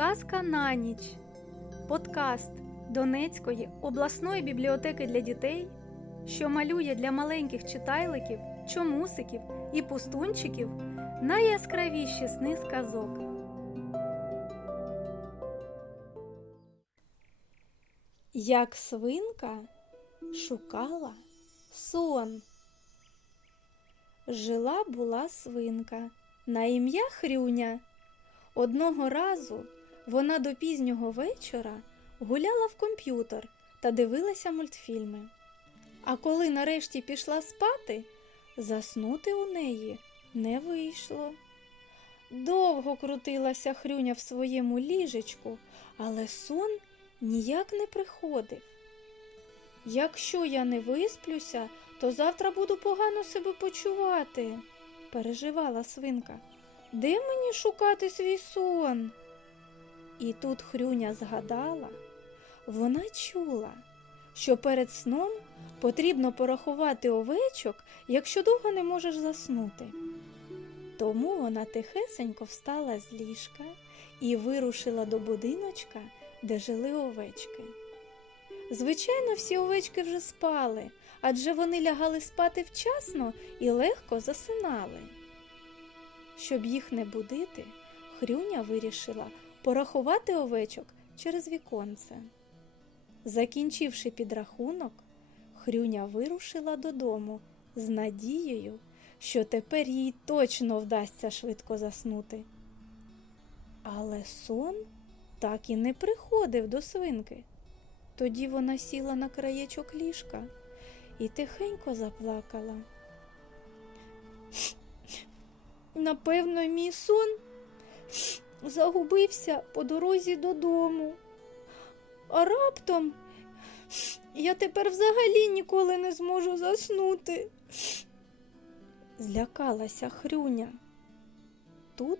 Казка на ніч. Подкаст Донецької обласної бібліотеки для дітей, що малює для маленьких читайликів, чомусиків і пустунчиків найяскравіші сни з казок. Як свинка шукала сон. Жила була свинка на ім'я Хрюня. Одного разу вона до пізнього вечора гуляла в комп'ютер та дивилася мультфільми. А коли нарешті пішла спати, заснути у неї не вийшло. Довго крутилася Хрюня в своєму ліжечку, але сон ніяк не приходив. Якщо я не висплюся, то завтра буду погано себе почувати, переживала свинка. Де мені шукати свій сон? І тут Хрюня згадала, вона чула, що перед сном потрібно порахувати овечок, якщо довго не можеш заснути. Тому вона тихесенько встала з ліжка і вирушила до будиночка, де жили овечки. Звичайно, всі овечки вже спали, адже вони лягали спати вчасно і легко засинали. Щоб їх не будити, Хрюня вирішила порахувати овечок через віконце. Закінчивши підрахунок, Хрюня вирушила додому з надією, що тепер їй точно вдасться швидко заснути. Але сон так і не приходив до свинки. Тоді вона сіла на краєчок ліжка і тихенько заплакала. Напевно, мій сон загубився по дорозі додому. А раптом я тепер взагалі ніколи не зможу заснути. Злякалася Хрюня. Тут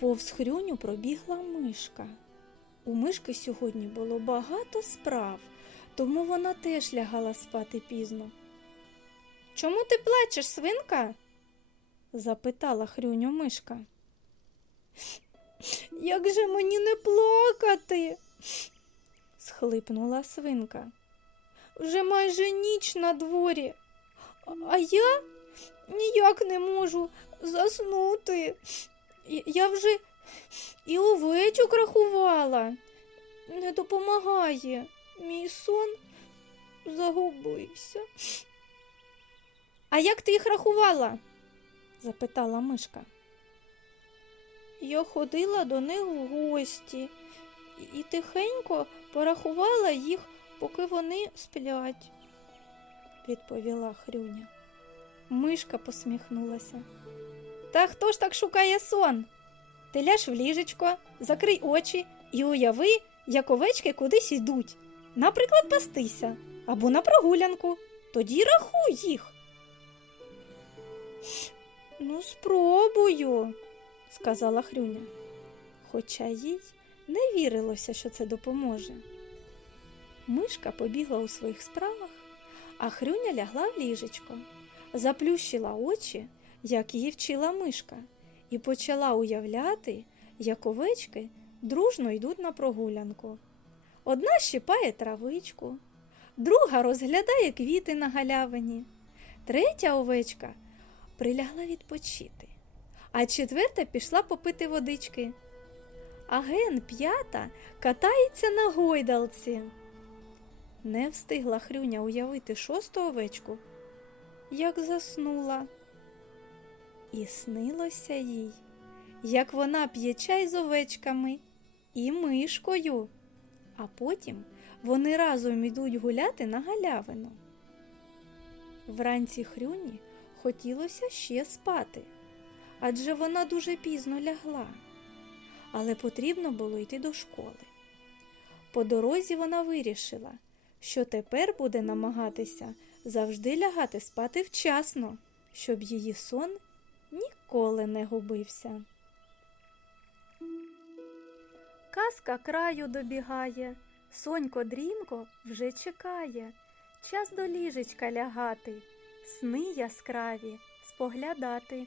повз Хрюню пробігла мишка. У мишки сьогодні було багато справ, тому вона теж лягала спати пізно. Чому ти плачеш, свинка? запитала Хрюню мишка. Як же мені не плакати? схлипнула свинка. Вже майже ніч на дворі, а я ніяк не можу заснути. Я- вже і овечок рахувала. Не допомагає. Мій сон загубився. А як ти їх рахувала? запитала мишка. Я ходила до них в гості і- тихенько порахувала їх, поки вони сплять, відповіла Хрюня. Мишка посміхнулася. Та хто ж так шукає сон? Ти ляж в ліжечко, закрий очі і уяви, як овечки кудись йдуть. Наприклад, пастися або на прогулянку. Тоді рахуй їх. Ну, спробую, сказала Хрюня, хоча їй не вірилося, що це допоможе. Мишка побігла у своїх справах, а Хрюня лягла в ліжечко, заплющила очі, як її вчила мишка, і почала уявляти, як овечки дружно йдуть на прогулянку. Одна щипає травичку, друга розглядає квіти на галявині, третя овечка прилягла відпочити, а четверта пішла попити водички. А ген п'ята катається на гойдалці. Не встигла Хрюня уявити шосту овечку, як заснула. І снилося їй, як вона п'є чай з овечками і мишкою, а потім вони разом йдуть гуляти на галявину. Вранці Хрюні хотілося ще спати, адже вона дуже пізно лягла, але потрібно було йти до школи. По дорозі вона вирішила, що тепер буде намагатися завжди лягати спати вчасно, щоб її сон ніколи не губився. Казка краю добігає, сонько дрімко вже чекає, час до ліжечка лягати, сни яскраві споглядати.